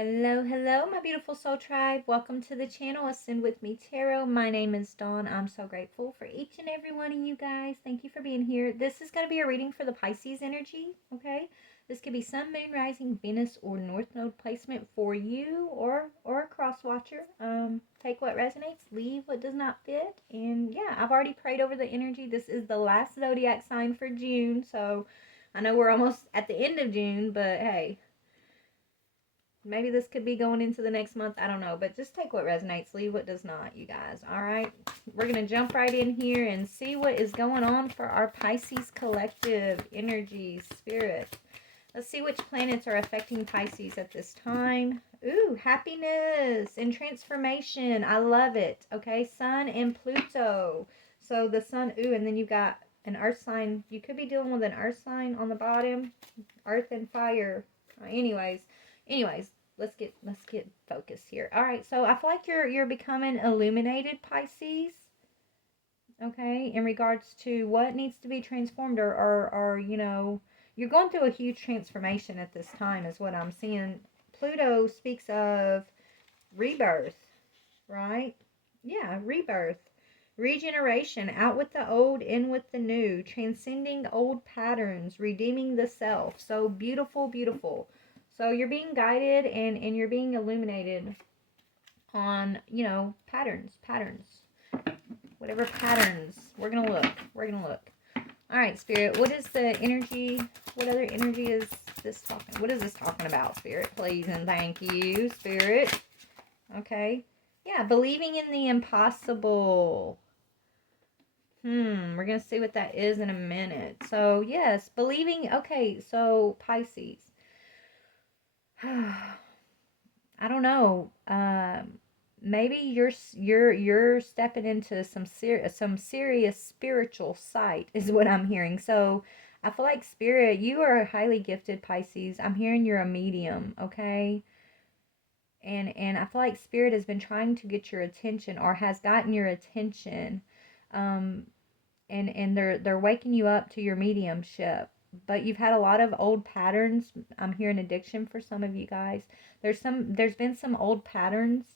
Hello, hello, my beautiful soul tribe. Welcome to the channel, Ascend With Me Tarot. My name is Dawn. I'm so grateful for each and every one of you guys. Thank you for being here. This is going to be a reading for the Pisces energy, okay? This could be Sun, Moon, Rising, Venus, or North Node placement for you or a cross watcher. Take what resonates, leave what does not fit. And yeah, I've already prayed over the energy. This is the last zodiac sign for June, so I know we're almost at the end of June, but hey, maybe this could be going into the next month. I don't know. But just take what resonates. Leave what does not, you guys. All right. We're going to jump right in here and see what is going on for our Pisces collective energy spirit. Let's see which planets are affecting Pisces at this time. Ooh, happiness and transformation. I love it. Okay. Sun and Pluto. So the sun, ooh, and then you got an earth sign. You could be dealing with an earth sign on the bottom. Earth and fire. Anyways, let's get focused here. All right, so I feel like you're becoming illuminated, Pisces. Okay, in regards to what needs to be transformed, or you know, you're going through a huge transformation at this time, is what I'm seeing. Pluto speaks of rebirth, right? Yeah, rebirth. Regeneration, out with the old, in with the new, transcending old patterns, redeeming the self. So beautiful, beautiful. So you're being guided and you're being illuminated on, you know, patterns. Whatever patterns. We're going to look. We're going to look. All right, Spirit, what is the energy? What other energy is this talking? What is this talking about, Spirit? Please and thank you, Spirit. Okay. Yeah, believing in the impossible. We're going to see what that is in a minute. So, yes, believing. Okay, so Pisces. I don't know. Maybe you're stepping into some serious spiritual sight is what I'm hearing. So, I feel like Spirit, you are a highly gifted, Pisces. I'm hearing you're a medium, okay? And I feel like Spirit has been trying to get your attention or has gotten your attention. Um and they're waking you up to your mediumship, but you've had a lot of old patterns. I'm hearing addiction for some of you guys. There's been some old patterns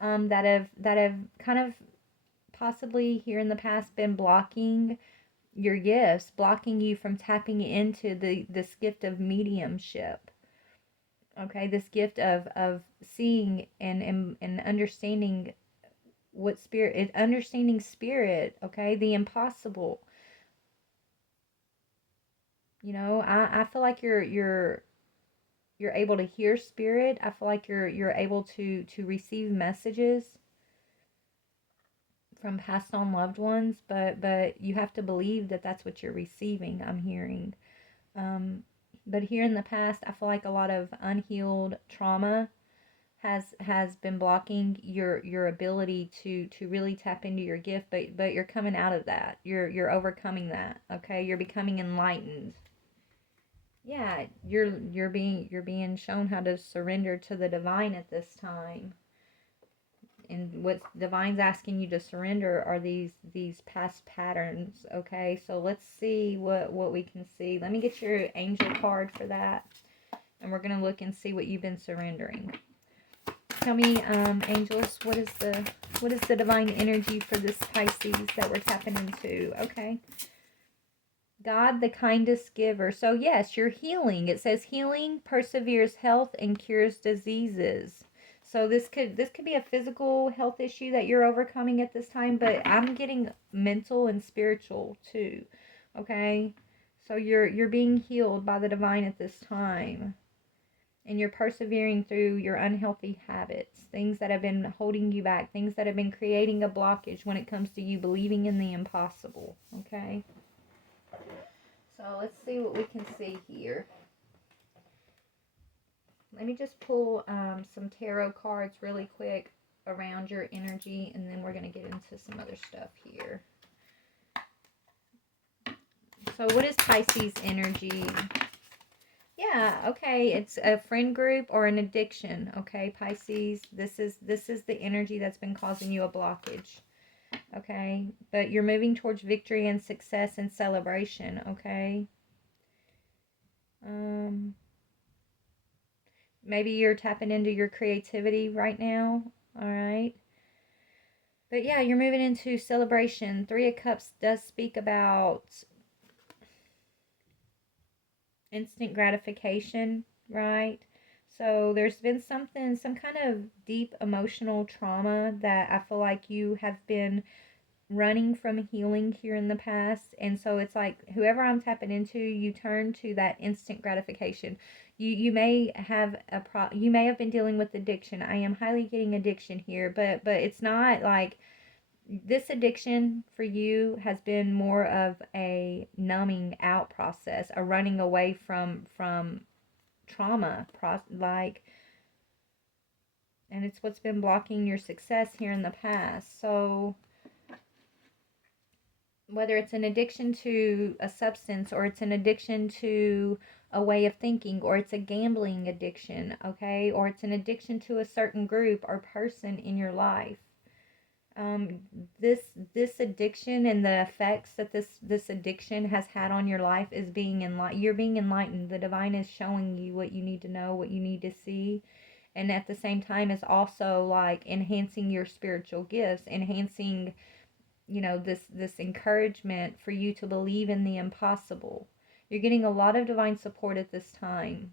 that have kind of possibly here in the past been blocking your gifts, blocking you from tapping into this gift of mediumship. Okay, this gift of seeing and understanding what spirit is, understanding spirit, okay, the impossible. You know, I feel like you're able to hear spirit. I feel like you're able to receive messages from passed on loved ones, but you have to believe that that's what you're receiving. I'm hearing. But here in the past, I feel like a lot of unhealed trauma has been blocking your ability to really tap into your gift, but you're coming out of that. You're overcoming that. Okay, you're becoming enlightened. Yeah, you're being shown how to surrender to the divine at this time. And what divine's asking you to surrender are these past patterns. Okay, so let's see what we can see. Let me get your angel card for that, and we're gonna look and see what you've been surrendering. Tell me, angels, what is the divine energy for this Pisces that we're tapping into? Okay. God, the kindest giver. So yes, you're healing. It says healing perseveres health and cures diseases. So this could be a physical health issue that you're overcoming at this time, but I'm getting mental and spiritual too. Okay? So you're being healed by the divine at this time. And you're persevering through your unhealthy habits, things that have been holding you back, things that have been creating a blockage when it comes to you believing in the impossible. Okay? So let's see what we can see here. Let me just pull some tarot cards really quick around your energy, and then we're going to get into some other stuff here. So what is Pisces energy? Yeah, okay, it's a friend group or an addiction. Okay, Pisces, this is the energy that's been causing you a blockage. Okay, but you're moving towards victory and success and celebration. Okay. Maybe you're tapping into your creativity right now. All right. But yeah, you're moving into celebration. Three of Cups does speak about instant gratification, right? So there's been something, some kind of deep emotional trauma that I feel like you have been running from healing here in the past. And so it's like whoever I'm tapping into, you turn to that instant gratification. You may have you may have been dealing with addiction. I am highly getting addiction here, but it's not like this addiction for you has been more of a numbing out process, a running away from trauma, like, and it's what's been blocking your success here in the past. So whether it's an addiction to a substance, or it's an addiction to a way of thinking, or it's a gambling addiction, okay, or it's an addiction to a certain group or person in your life, um, this addiction and the effects that this addiction has had on your life is being enlightened. You're being enlightened. The divine is showing you what you need to know, what you need to see, and at the same time is also like enhancing your spiritual gifts, enhancing, this encouragement for you to believe in the impossible. You're getting a lot of divine support at this time,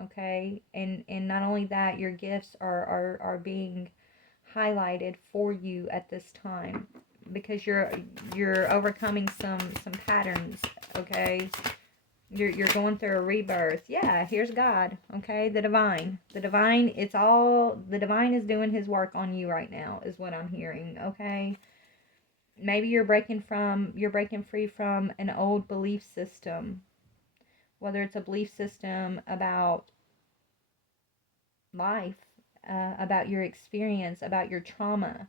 okay, and not only that, your gifts are being highlighted for you at this time, because you're overcoming some patterns, okay. You're going through a rebirth. Yeah, here's God, okay? The divine, it's all the divine is doing his work on you right now is what I'm hearing, okay? Maybe you're breaking free from an old belief system, whether it's a belief system about life, about your experience, about your trauma,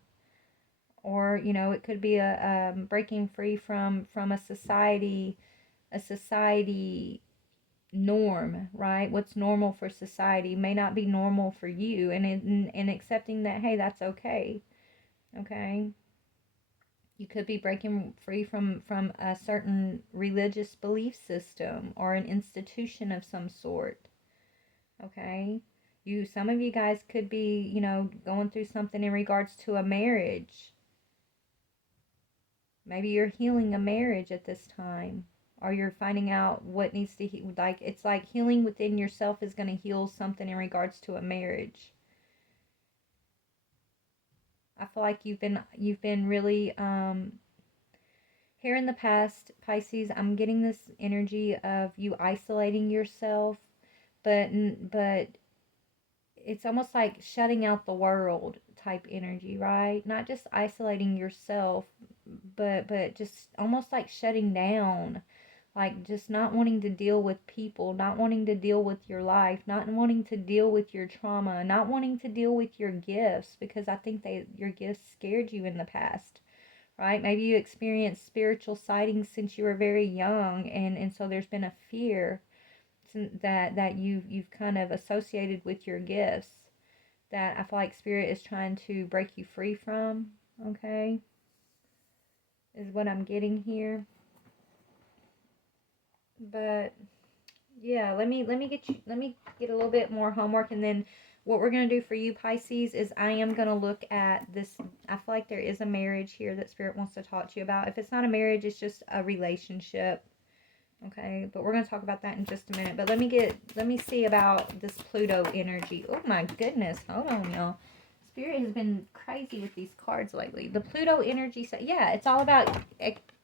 or it could be a breaking free from a society norm, right? What's normal for society may not be normal for you, and accepting that, hey, that's okay, okay. You could be breaking free from a certain religious belief system or an institution of some sort, okay. Some of you guys could be, going through something in regards to a marriage. Maybe you're healing a marriage at this time, or you're finding out what needs to heal. Like, it's like healing within yourself is going to heal something in regards to a marriage. I feel like you've been really here in the past, Pisces. I'm getting this energy of you isolating yourself, but it's almost like shutting out the world type energy, right? Not just isolating yourself, but just almost like shutting down, like just not wanting to deal with people, not wanting to deal with your life, not wanting to deal with your trauma, not wanting to deal with your gifts, because I think your gifts scared you in the past, right? Maybe you experienced spiritual sightings since you were very young, and so there's been a fear that you've kind of associated with your gifts, that I feel like spirit is trying to break you free from, okay? Is what I'm getting here. But yeah, let me get a little bit more homework, and then what we're going to do for you, Pisces, is I am going to look at this. I feel like there is a marriage here that spirit wants to talk to you about. If it's not a marriage, it's just a relationship. Okay, but we're going to talk about that in just a minute. But let me see about this Pluto energy. Oh my goodness. Hold on, y'all. Spirit has been crazy with these cards lately. The Pluto energy, so yeah, it's all about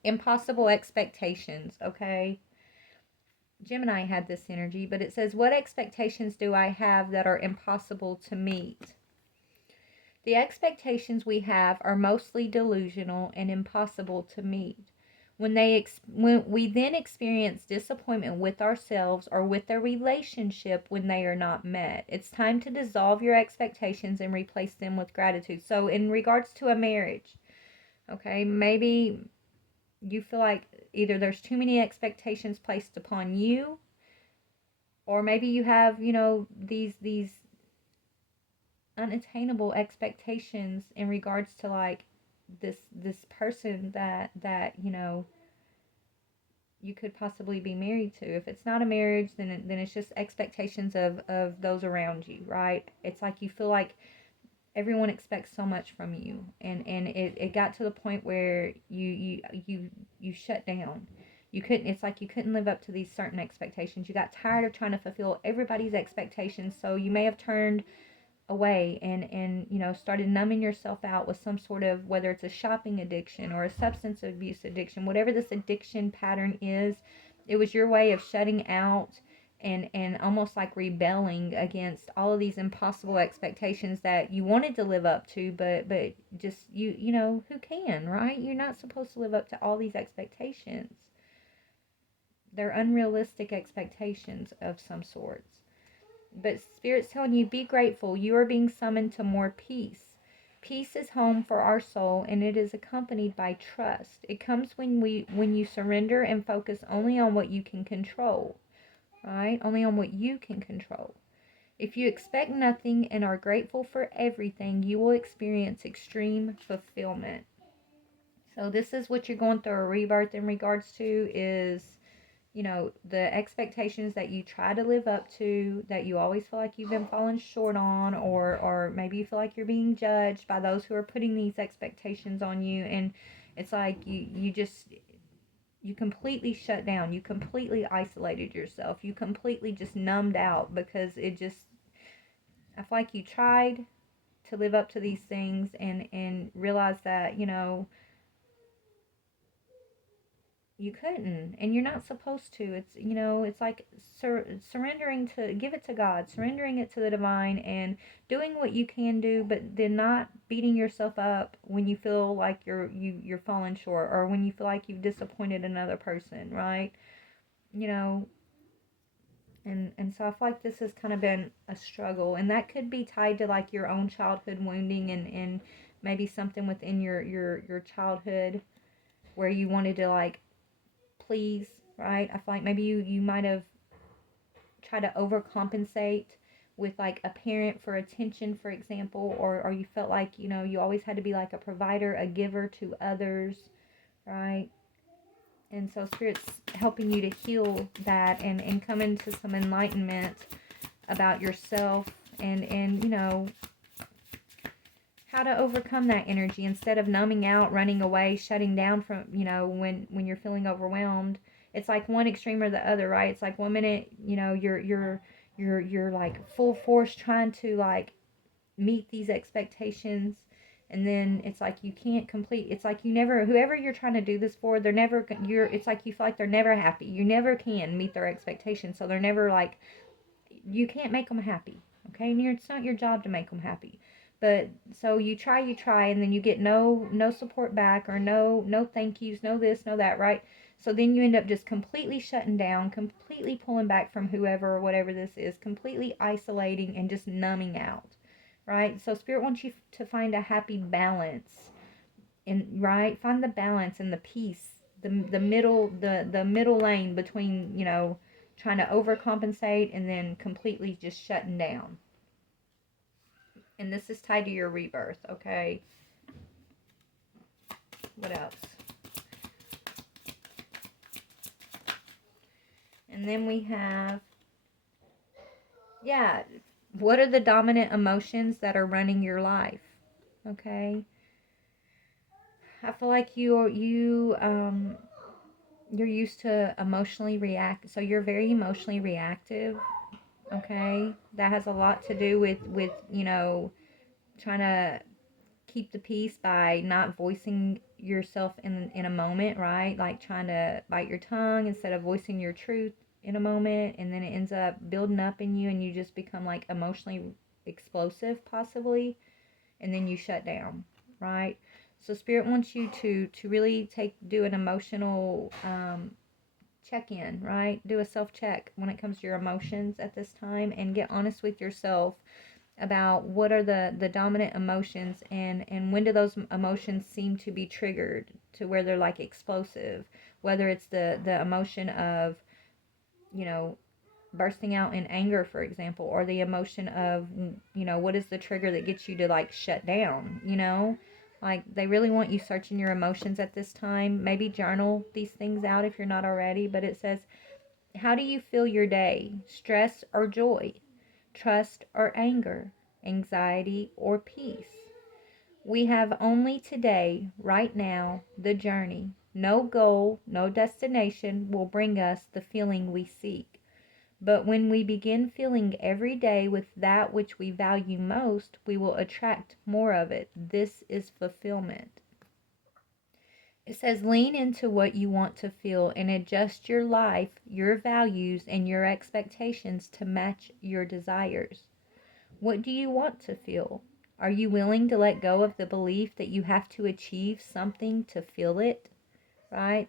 impossible expectations, okay? Gemini had this energy, but it says, what expectations do I have that are impossible to meet? The expectations we have are mostly delusional and impossible to meet. When we then experience disappointment with ourselves or with a relationship when they are not met, it's time to dissolve your expectations and replace them with gratitude. So in regards to a marriage, okay, maybe you feel like either there's too many expectations placed upon you, or maybe you have, these unattainable expectations in regards to like this person that you could possibly be married to. If it's not a marriage, then it's just expectations of those around you, right? It's like you feel like everyone expects so much from you, and it got to the point where you shut down. You couldn't, it's like you couldn't live up to these certain expectations. You got tired of trying to fulfill everybody's expectations, so you may have turned away and started numbing yourself out with some sort of, whether it's a shopping addiction or a substance abuse addiction, whatever this addiction pattern is. It was your way of shutting out and almost like rebelling against all of these impossible expectations that you wanted to live up to, but just who can, right? You're not supposed to live up to all these expectations. They're unrealistic expectations of some sorts. But Spirit's telling you, be grateful. You are being summoned to more peace. Peace is home for our soul, and it is accompanied by trust. It comes when you surrender and focus only on what you can control, right? Only on what you can control. If you expect nothing and are grateful for everything, you will experience extreme fulfillment. So this is what you're going through a rebirth in regards to, is the expectations that you try to live up to, that you always feel like you've been falling short on, or maybe you feel like you're being judged by those who are putting these expectations on you. And it's like you completely shut down. You completely isolated yourself. You completely just numbed out, because I feel like you tried to live up to these things and realized that, you couldn't, and you're not supposed to. It's like surrendering to, give it to God, surrendering it to the divine, and doing what you can do, but then not beating yourself up when you feel like you're falling short, or when you feel like you've disappointed another person, right? you know and so I feel like this has kind of been a struggle, and that could be tied to like your own childhood wounding, and maybe something within your childhood where you wanted to like please, right? I feel like maybe you might have tried to overcompensate with like a parent for attention, for example, or you felt like, you always had to be like a provider, a giver to others, right? And so Spirit's helping you to heal that and come into some enlightenment about yourself, and how to overcome that energy instead of numbing out, running away, shutting down from, when you're feeling overwhelmed. It's like one extreme or the other, right? It's like one minute, you're like full force trying to like meet these expectations, and then it's like you can't complete. It's like you never, whoever you're trying to do this for, they're never, it's like you feel like they're never happy. You never can meet their expectations, so they're never like, you can't make them happy, okay? And it's not your job to make them happy. But so you try, and then you get no support back, or no thank yous, no this, no that, right? So then you end up just completely shutting down, completely pulling back from whoever or whatever this is, completely isolating and just numbing out, right? So Spirit wants you to find a happy balance, and right, find the balance and the peace, the middle lane between, trying to overcompensate and then completely just shutting down. And this is tied to your rebirth, okay? What else? And then we have, yeah, what are the dominant emotions that are running your life? Okay? I feel like you're used to emotionally react, so you're very emotionally reactive, okay? That has a lot to do with trying to keep the peace by not voicing yourself in a moment, right? Like trying to bite your tongue instead of voicing your truth in a moment, and then it ends up building up in you, and you just become like emotionally explosive possibly, and then you shut down, right? So Spirit wants you to really do an emotional check in, right? Do a self check when it comes to your emotions at this time, and get honest with yourself about what are the dominant emotions, and when do those emotions seem to be triggered to where they're like explosive, whether it's the emotion of, bursting out in anger, for example, or the emotion of, what is the trigger that gets you to like shut down, Like, they really want you searching your emotions at this time. Maybe journal these things out if you're not already. But it says, how do you feel your day? Stress or joy? Trust or anger? Anxiety or peace? We have only today, right now, the journey. No goal, no destination will bring us the feeling we seek. But when we begin feeling every day with that which we value most, we will attract more of it. This is fulfillment. It says, lean into what you want to feel and adjust your life, your values, and your expectations to match your desires. What do you want to feel? Are you willing to let go of the belief that you have to achieve something to feel it? Right?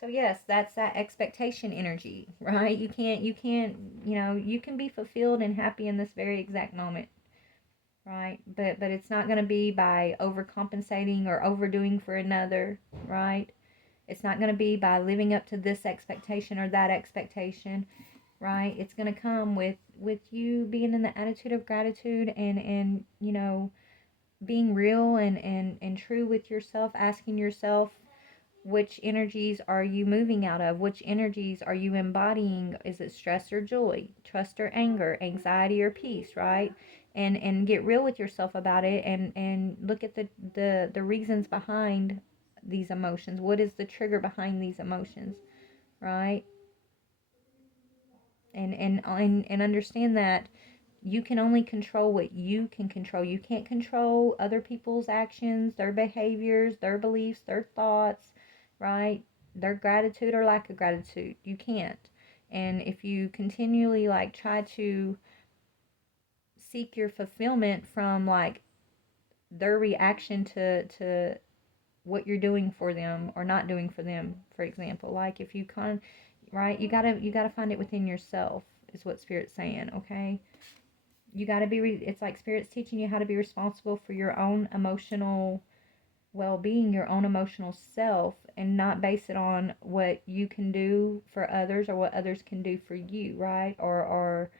So yes, that's that expectation energy, right? You can be fulfilled and happy in this very exact moment, right? But it's not going to be by overcompensating or overdoing for another, right? It's not going to be by living up to this expectation or that expectation, right? It's going to come with you being in the attitude of gratitude and being real and true with yourself, asking yourself, which energies are you moving out of? Which energies are you embodying? Is it stress or joy, trust or anger, anxiety or peace, right? And get real with yourself about it and look at the reasons behind these emotions. What is the trigger behind these emotions, right? And understand that you can only control what you can control. You can't control other people's actions, their behaviors, their beliefs, their thoughts, right? Their gratitude or lack of gratitude. You can't. And if you continually like try to seek your fulfillment from like their reaction to what you're doing for them or not doing for them, for example, like if you right, you got to find it within yourself is what spirit's saying, okay? You got to be it's like spirit's teaching you how to be responsible for your own emotional well-being, your own emotional self, and not base it on what you can do for others or what others can do for you, right? Or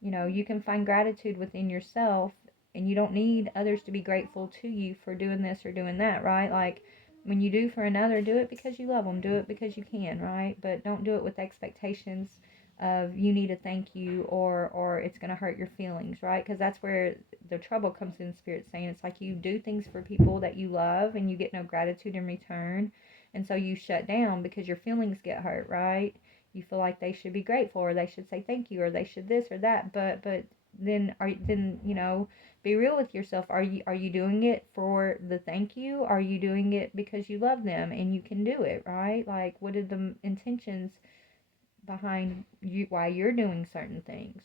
you can find gratitude within yourself, and you don't need others to be grateful to you for doing this or doing that, right? Like, when you do for another, do it because you love them, do it because you can, right? But don't do it with expectations of you need a thank you or it's going to hurt your feelings, right? Because that's where the trouble comes in. Spirit saying it's like you do things for people that you love and you get no gratitude in return, and so you shut down because your feelings get hurt, right? You feel like they should be grateful or they should say thank you or they should this or that, but then be real with yourself. Are you doing it for the thank you? Are you doing it because you love them and you can do it, right? Like, what are the intentions behind you, why you're doing certain things?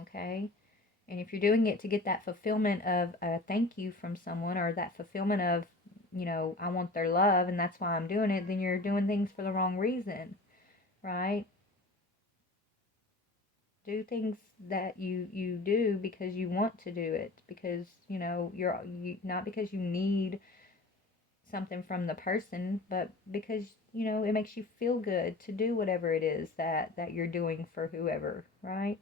Okay. And if you're doing it to get that fulfillment of a thank you from someone or that fulfillment of, I want their love and that's why I'm doing it, then you're doing things for the wrong reason, right? Do things that you do because you want to do it, because not because you need something from the person, but because it makes you feel good to do whatever it is that you're doing for whoever, right?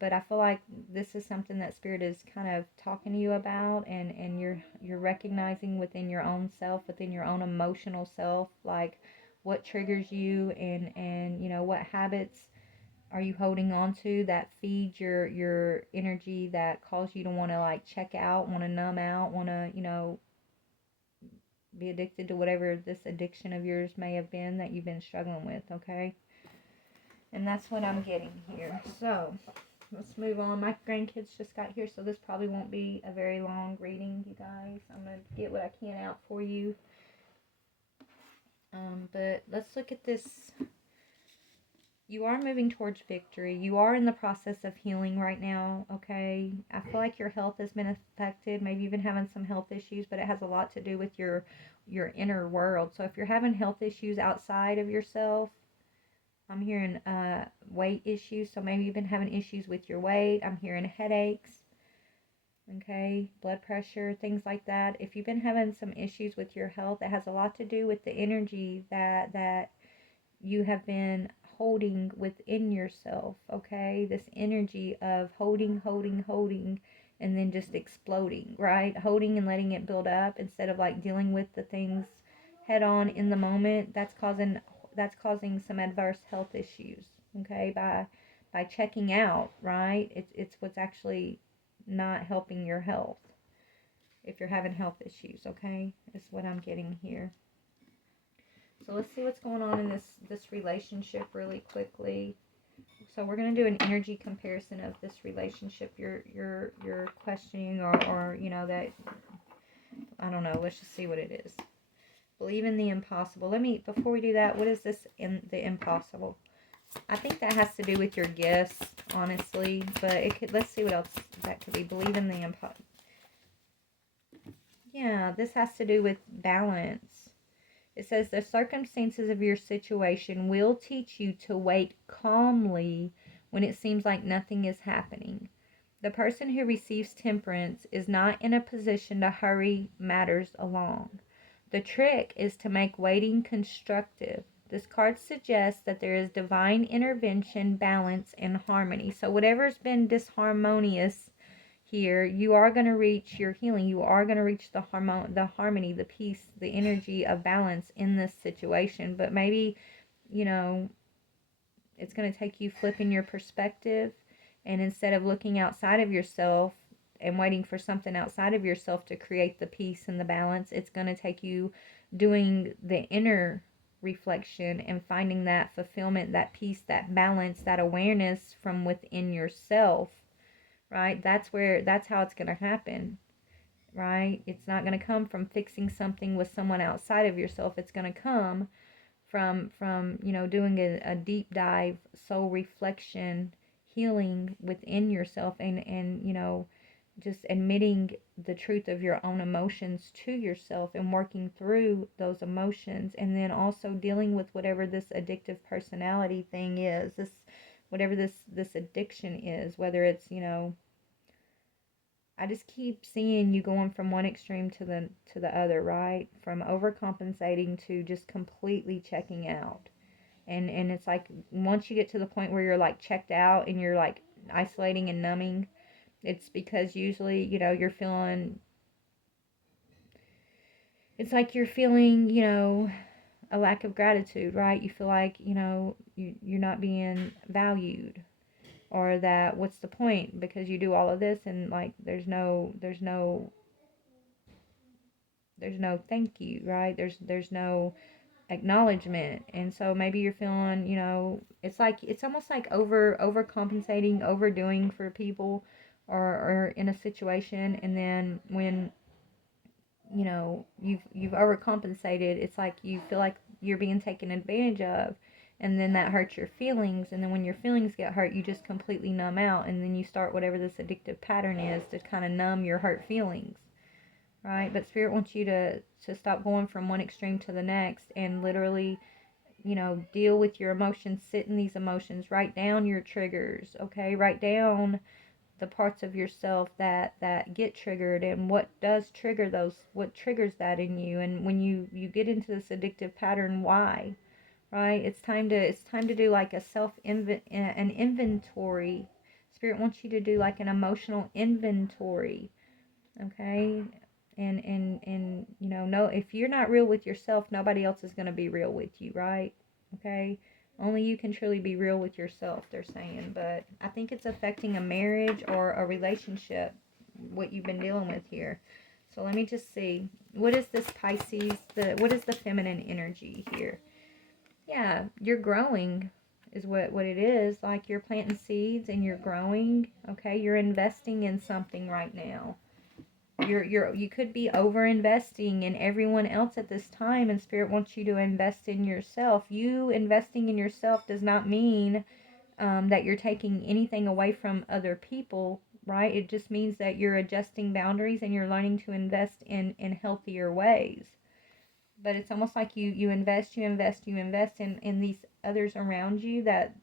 But I feel like this is something that spirit is kind of talking to you about, and you're recognizing within your own self, within your own emotional self, like what triggers you, and what habits are you holding on to that feed your energy, that cause you to want to like check out, want to numb out, want to be addicted to whatever this addiction of yours may have been that you've been struggling with, okay? And that's what I'm getting here. So let's move on. My grandkids just got here, so this probably won't be a very long reading, you guys. I'm going to get what I can out for you. But let's look at this. You are moving towards victory. You are in the process of healing right now, okay? I feel like your health has been affected. Maybe you've been having some health issues, but it has a lot to do with your inner world. So if you're having health issues outside of yourself, I'm hearing weight issues. So maybe you've been having issues with your weight. I'm hearing headaches, okay? Blood pressure, things like that. If you've been having some issues with your health, it has a lot to do with the energy that you have been holding within yourself, okay? This energy of holding, and then just exploding, right? Holding and letting it build up instead of like dealing with the things head on in the moment. That's causing some adverse health issues, okay? By checking out, right? It's what's actually not helping your health if you're having health issues, okay? Is what I'm getting here. So let's see what's going on in this relationship really quickly. So we're going to do an energy comparison of this relationship you're questioning, or you know, that, I don't know, let's just see what it is. Believe in the impossible. Before we do that, what is this in the impossible? I think that has to do with your gifts, honestly, but let's see what else that could be. Believe in the impossible. Yeah, this has to do with balance. It says the circumstances of your situation will teach you to wait calmly when it seems like nothing is happening. The person who receives temperance is not in a position to hurry matters along. The trick is to make waiting constructive. This card suggests that there is divine intervention, balance, and harmony. So whatever's been disharmonious here, you are going to reach your healing. You are going to reach the harmony, the peace, the energy of balance in this situation. But maybe, you know, it's going to take you flipping your perspective, and instead of looking outside of yourself and waiting for something outside of yourself to create the peace and the balance, it's going to take you doing the inner reflection and finding that fulfillment, that peace, that balance, that awareness from within yourself, right? That's how it's going to happen, right? It's not going to come from fixing something with someone outside of yourself. It's going to come from you know, doing a deep dive soul reflection, healing within yourself, and you know, just admitting the truth of your own emotions to yourself and working through those emotions, and then also dealing with whatever this addictive personality thing is, whatever this addiction is, whether it's, you know, I just keep seeing you going from one extreme to the other, right? From overcompensating to just completely checking out. And it's like once you get to the point where you're like checked out and you're like isolating and numbing, it's because usually, you know, it's like you're feeling, you know, a lack of gratitude, right? You feel like, you know, you're not being valued, or that what's the point, because you do all of this and like there's no thank you, right? There's no acknowledgement. And so maybe you're feeling, you know, it's almost like overcompensating, overdoing for people, or in a situation, and then when, you know, you've overcompensated, it's like you feel like you're being taken advantage of, and then that hurts your feelings, and then when your feelings get hurt, you just completely numb out, and then you start whatever this addictive pattern is to kind of numb your hurt feelings, right? But Spirit wants you to stop going from one extreme to the next, and literally, you know, deal with your emotions, sit in these emotions, write down your triggers, okay? Write down the parts of yourself that get triggered, and what does trigger those, what triggers that in you, and when you get into this addictive pattern, why, right? It's time to do like an inventory. Spirit wants you to do like an emotional inventory, okay? And you know, no, if you're not real with yourself, nobody else is going to be real with you, right? Okay? Only you can truly be real with yourself, they're saying. But I think it's affecting a marriage or a relationship, what you've been dealing with here. So let me just see. What is this Pisces? What is the feminine energy here? Yeah, you're growing is what it is. Like you're planting seeds and you're growing. Okay, you're investing in something right now. You could be over investing in everyone else at this time, and Spirit wants you to invest in yourself. You investing in yourself does not mean that you're taking anything away from other people, right? It just means that you're adjusting boundaries and you're learning to invest in healthier ways. But it's almost like you invest in these others around you, that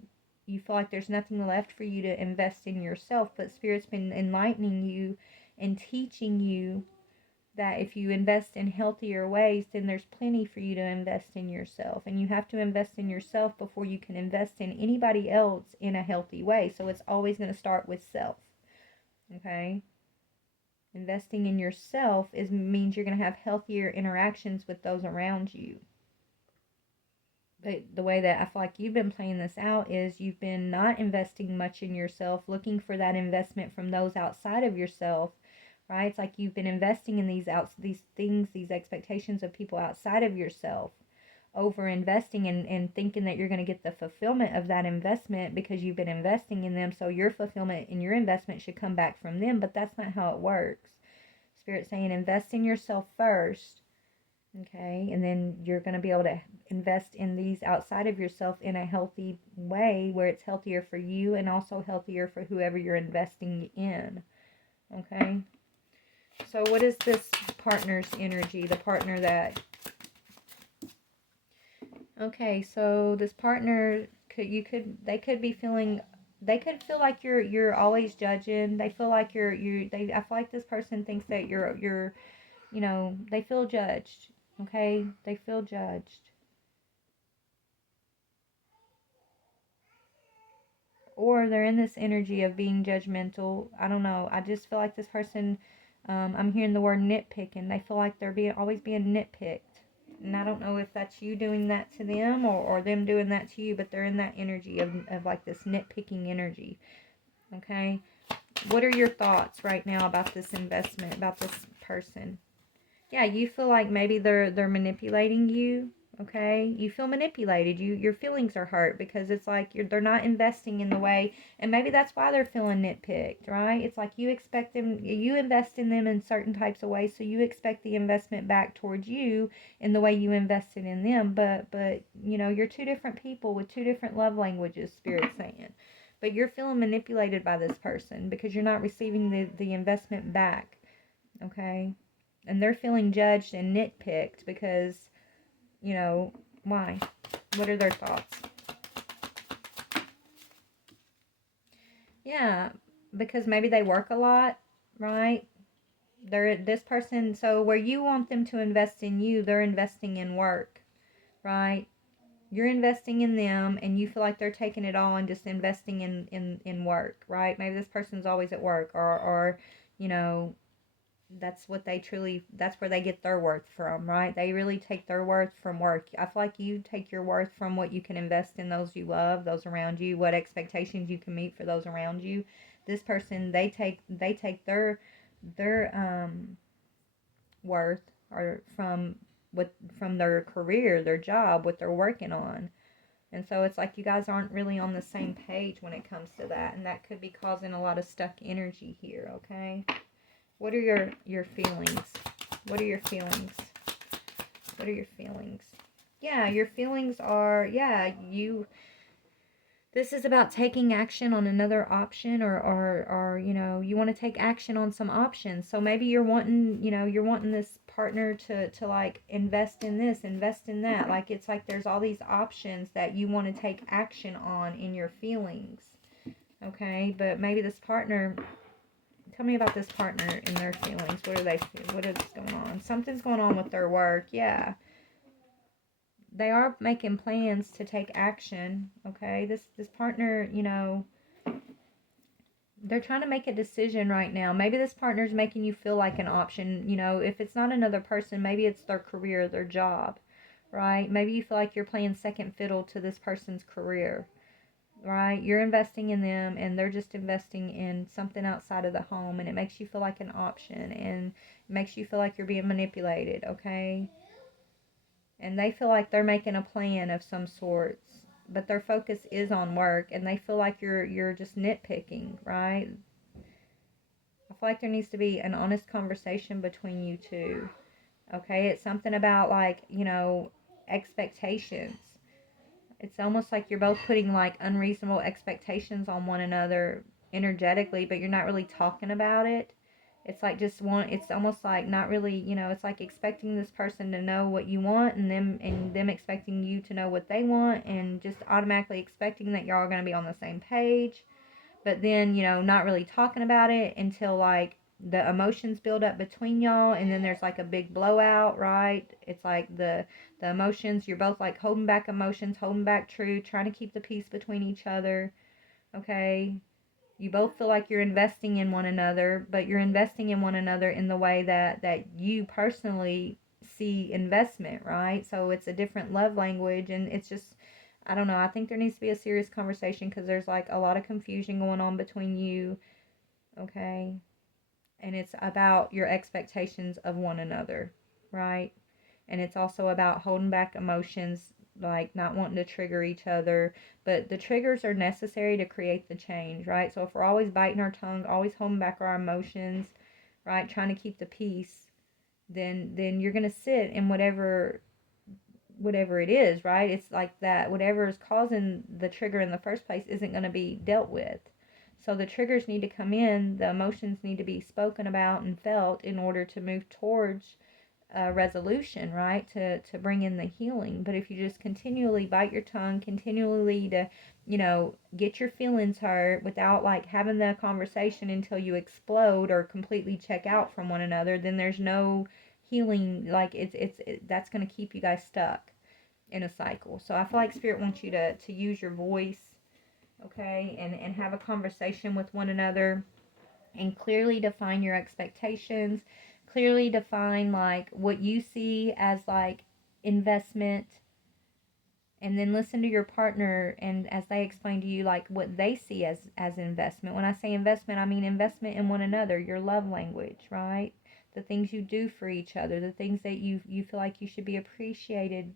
you feel like there's nothing left for you to invest in yourself. But Spirit's been enlightening you and teaching you that if you invest in healthier ways, then there's plenty for you to invest in yourself. And you have to invest in yourself before you can invest in anybody else in a healthy way. So it's always going to start with self. Okay? Investing in yourself means you're going to have healthier interactions with those around you. But the way that I feel like you've been playing this out is you've been not investing much in yourself, looking for that investment from those outside of yourself, right? It's like you've been investing in these things, these expectations of people outside of yourself, over investing and thinking that you're going to get the fulfillment of that investment because you've been investing in them. So your fulfillment and your investment should come back from them, but that's not how it works. Spirit's saying invest in yourself first. Okay, and then you're going to be able to invest in these outside of yourself in a healthy way where it's healthier for you and also healthier for whoever you're investing in. Okay, so what is this partner's energy? The partner that... Okay, so this partner they could be feeling, they could feel like you're always judging. They feel like I feel like this person thinks that you're they feel judged. Okay, they feel judged. Or they're in this energy of being judgmental. I don't know. I just feel like this person, I'm hearing the word nitpicking. They feel like they're always being nitpicked. And I don't know if that's you doing that to them or them doing that to you, but they're in that energy of like this nitpicking energy. Okay? What are your thoughts right now about this investment, about this person? Yeah, you feel like maybe they're manipulating you. Okay, you feel manipulated. Your feelings are hurt because it's like they're not investing in the way, and maybe that's why they're feeling nitpicked, right? It's like you expect them, you invest in them in certain types of ways, so you expect the investment back towards you in the way you invested in them. But you're two different people with two different love languages. Spirit's saying, but you're feeling manipulated by this person because you're not receiving the investment back. Okay. And they're feeling judged and nitpicked because, why? What are their thoughts? Yeah, because maybe they work a lot, right? This person, so where you want them to invest in you, they're investing in work, right? You're investing in them and you feel like they're taking it all and just investing in work, right? Maybe this person's always at work or that's where they get their worth from, right? They really take their worth from work. I feel like you take your worth from what you can invest in those you love, those around you, what expectations you can meet for those around you. This person, they take their worth or from their career, their job, what they're working on. And so it's like you guys aren't really on the same page when it comes to that, and that could be causing a lot of stuck energy here, okay? What are your feelings? What are your feelings? What are your feelings? Yeah, your feelings are, this is about taking action on another option or you want to take action on some options. So maybe you're wanting this partner to like invest in this, invest in that. Like it's like there's all these options that you want to take action on in your feelings. Okay, but maybe this partner... Tell me about this partner and their feelings. What are they? What is going on? Something's going on with their work. Yeah, they are making plans to take action. Okay, this partner, they're trying to make a decision right now. Maybe this partner's making you feel like an option. If it's not another person, maybe it's their career, their job, right? Maybe you feel like you're playing second fiddle to this person's career. Right? You're investing in them and they're just investing in something outside of the home, and it makes you feel like an option and it makes you feel like you're being manipulated, okay? And they feel like they're making a plan of some sorts, but their focus is on work and they feel like you're just nitpicking, right? I feel like there needs to be an honest conversation between you two. Okay? It's something about like, expectations. It's almost like you're both putting like unreasonable expectations on one another energetically, but you're not really talking about it. It's like it's almost like not really, it's like expecting this person to know what you want and them expecting you to know what they want and just automatically expecting that y'all are going to be on the same page. But then, not really talking about it until like the emotions build up between y'all and then there's like a big blowout, right? It's like the emotions, you're both like holding back emotions, holding back truth, trying to keep the peace between each other, okay? You both feel like you're investing in one another, but you're investing in one another in the way that you personally see investment, right? So it's a different love language, and it's just, I don't know. I think there needs to be a serious conversation because there's like a lot of confusion going on between you, okay? And it's about your expectations of one another, right? And it's also about holding back emotions, like not wanting to trigger each other. But the triggers are necessary to create the change, right? So if we're always biting our tongue, always holding back our emotions, right, trying to keep the peace, then you're gonna sit in whatever it is, right? It's like that whatever is causing the trigger in the first place isn't going to be dealt with. So the triggers need to come in, the emotions need to be spoken about and felt in order to move towards resolution, right? To bring in the healing. But if you just continually bite your tongue, continually to, get your feelings hurt without like having the conversation until you explode or completely check out from one another, then there's no healing. Like that's going to keep you guys stuck in a cycle. So I feel like spirit wants you to use your voice, okay, and have a conversation with one another and clearly define your expectations, clearly define like what you see as like investment, and then listen to your partner and as they explain to you like what they see as investment. When I say investment, I mean investment in one another, your love language, right? The things you do for each other, the things that you feel like you should be appreciated,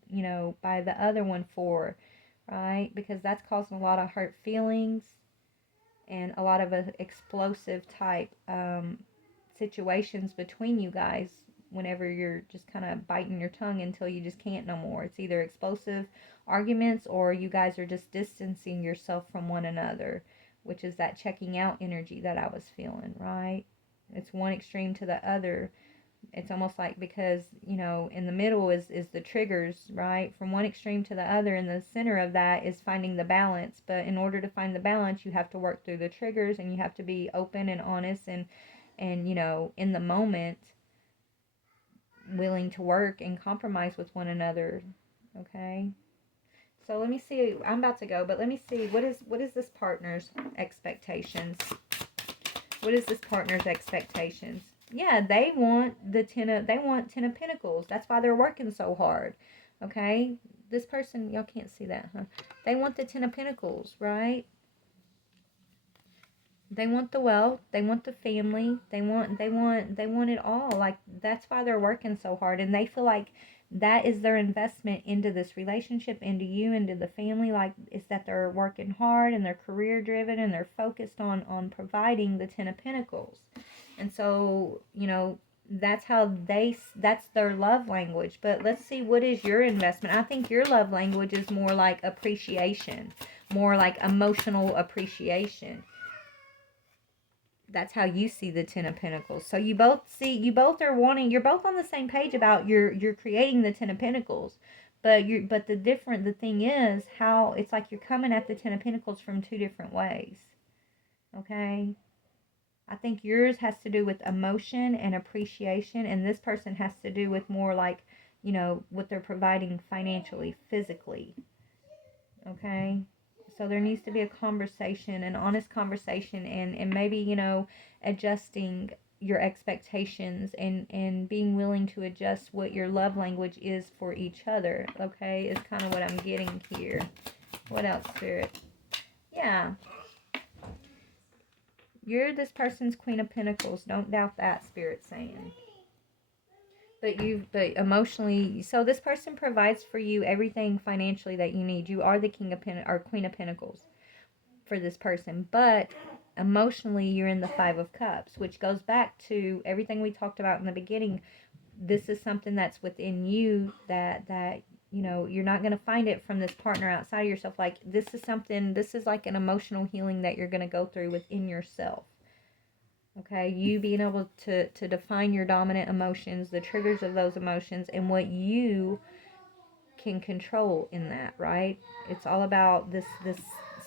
by the other one for, right? Because that's causing a lot of hurt feelings and a lot of explosive type situations between you guys whenever you're just kind of biting your tongue until you just can't no more. It's either explosive arguments or you guys are just distancing yourself from one another, which is that checking out energy that I was feeling, right? It's one extreme to the other. It's almost like because, in the middle is the triggers, right? From one extreme to the other, and the center of that is finding the balance. But in order to find the balance, you have to work through the triggers and you have to be open and honest and in the moment willing to work and compromise with one another. Okay? So let me see. I'm about to go, but let me see what is this partner's expectations? What is this partner's expectations? Yeah, they want 10 of Pentacles. That's why they're working so hard. Okay? This person, y'all can't see that, huh? They want the 10 of Pentacles, right? They want the wealth, they want the family, they want it all. Like that's why they're working so hard, and they feel like that is their investment into this relationship, into you, into the family. Like it's that they're working hard and they're career driven and they're focused on providing the 10 of Pentacles. And so, that's their love language. But let's see, what is your investment? I think your love language is more like appreciation, more like emotional appreciation. That's how you see the 10 of Pentacles. So you both are wanting, you're both on the same page about you're creating the 10 of Pentacles. But the thing is how it's like you're coming at the 10 of Pentacles from two different ways. Okay? I think yours has to do with emotion and appreciation, and this person has to do with more like, what they're providing financially, physically. Okay? So there needs to be a conversation, an honest conversation, and maybe, adjusting your expectations and being willing to adjust what your love language is for each other, okay, is kind of what I'm getting here. What else, Spirit? Yeah. You're this person's Queen of Pentacles. Don't doubt that, Spirit's saying. But emotionally, so this person provides for you everything financially that you need. You are the or Queen of Pentacles for this person, but emotionally you're in the Five of Cups, which goes back to everything we talked about in the beginning. This is something that's within you that you're not going to find it from this partner outside of yourself. Like this is like an emotional healing that you're going to go through within yourself. Okay, you being able to define your dominant emotions, the triggers of those emotions, and what you can control in that, right? It's all about this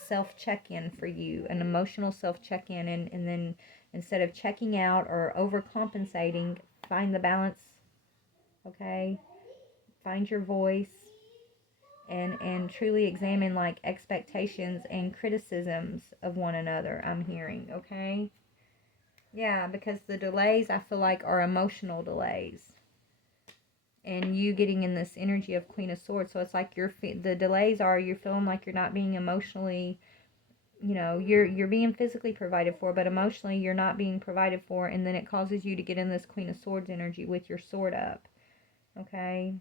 self check-in for you, an emotional self check-in, and then instead of checking out or overcompensating, find the balance, okay? Find your voice and truly examine like expectations and criticisms of one another, I'm hearing, okay? Yeah, because the delays I feel like are emotional delays. And you getting in this energy of Queen of Swords, so it's like the delays are you're feeling like you're not being emotionally, you're being physically provided for, but emotionally you're not being provided for, and then it causes you to get in this Queen of Swords energy with your sword up. Okay?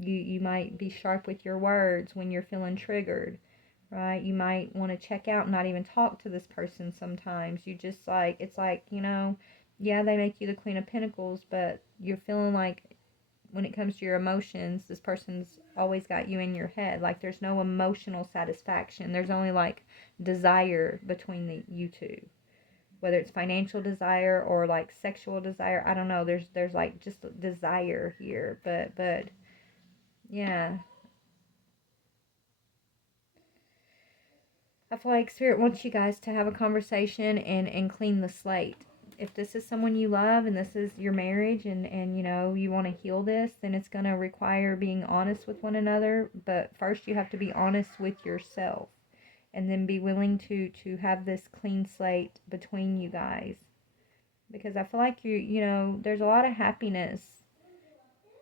You might be sharp with your words when you're feeling triggered, right? You might want to check out and not even talk to this person sometimes. You just like, it's like, yeah, they make you the Queen of Pentacles, but you're feeling like when it comes to your emotions, this person's always got you in your head. Like there's no emotional satisfaction. There's only like desire between you two. Whether it's financial desire or like sexual desire, I don't know. There's like just desire here, but yeah. I feel like Spirit wants you guys to have a conversation and clean the slate. If this is someone you love and this is your marriage and you want to heal this, then it's going to require being honest with one another. But first you have to be honest with yourself and then be willing to have this clean slate between you guys. Because I feel like there's a lot of happiness,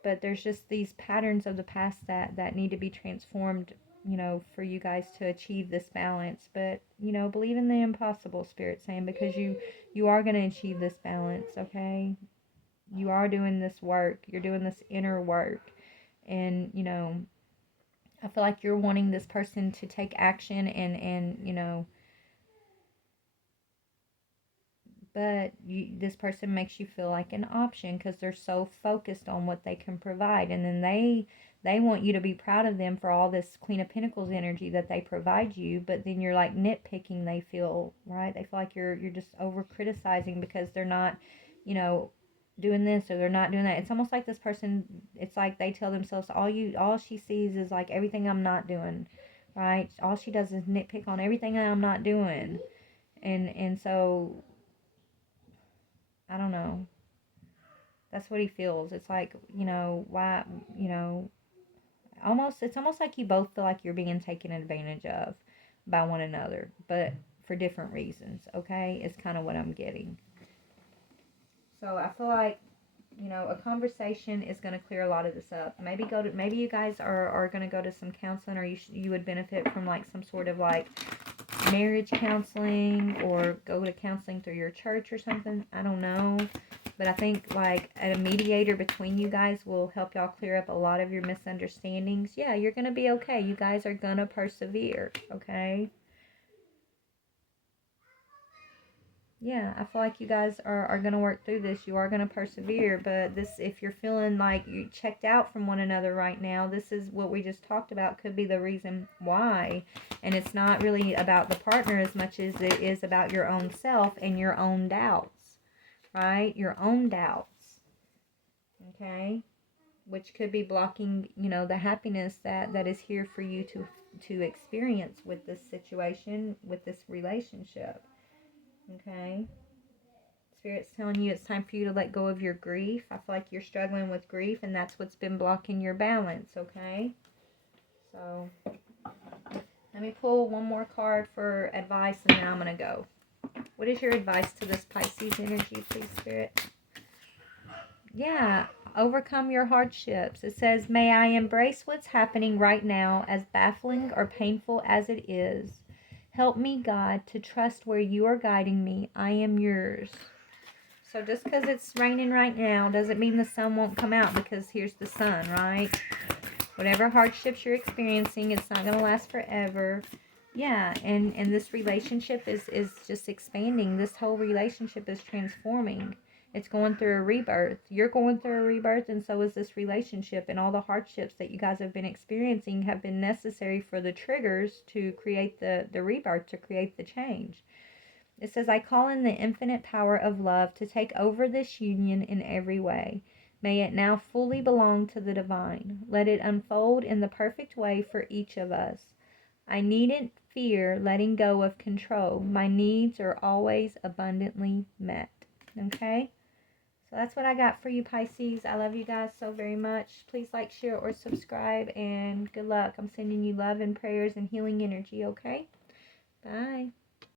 but there's just these patterns of the past that need to be transformed, for you guys to achieve this balance. But believe in the impossible, Spirit saying, because you are going to achieve this balance. Okay, you are doing this work, you're doing this inner work, and I feel like you're wanting this person to take action and but this person makes you feel like an option because they're so focused on what they can provide, and then they want you to be proud of them for all this Queen of Pentacles energy that they provide you. But then you're like nitpicking, they feel, right? They feel like you're just over criticizing because they're not doing this or they're not doing that. It's almost like this person, it's like they tell themselves, all she sees is like everything I'm not doing, right? All she does is nitpick on everything I'm not doing. And so I don't know. That's what he feels. It's like, why, it's almost like you both feel like you're being taken advantage of by one another, but for different reasons, okay? It's kind of what I'm getting. So I feel like, a conversation is going to clear a lot of this up. Maybe you guys are going to go to some counseling, or you would benefit from like some sort of like marriage counseling, or go to counseling through your church or something. I don't know. But I think like a mediator between you guys will help y'all clear up a lot of your misunderstandings. Yeah, you're going to be okay. You guys are going to persevere, okay? Yeah, I feel like you guys are going to work through this. You are going to persevere, but if you're feeling like you checked out from one another right now, this is what we just talked about could be the reason why. And it's not really about the partner as much as it is about your own self and your own doubts, right? Your own doubts, okay? Which could be blocking, the happiness that is here for you to experience with this situation, with this relationship, okay? Spirit's telling you it's time for you to let go of your grief. I feel like you're struggling with grief, and that's what's been blocking your balance, okay? So, let me pull one more card for advice, and then I'm going to go. What is your advice to this Pisces energy, please, Spirit? Yeah, overcome your hardships. It says, may I embrace what's happening right now, as baffling or painful as it is. Help me, God, to trust where you are guiding me. I am yours. So just because it's raining right now doesn't mean the sun won't come out, because here's the sun, right? Whatever hardships you're experiencing, it's not going to last forever. Yeah, and this relationship is just expanding. This whole relationship is transforming. It's going through a rebirth. You're going through a rebirth, and so is this relationship. And all the hardships that you guys have been experiencing have been necessary for the triggers to create the rebirth, to create the change. It says, I call in the infinite power of love to take over this union in every way. May it now fully belong to the divine. Let it unfold in the perfect way for each of us. I needn't fear letting go of control. My needs are always abundantly met. Okay? So that's what I got for you, Pisces. I love you guys so very much. Please like, share, or subscribe, and good luck. I'm sending you love and prayers and healing energy, okay? Bye.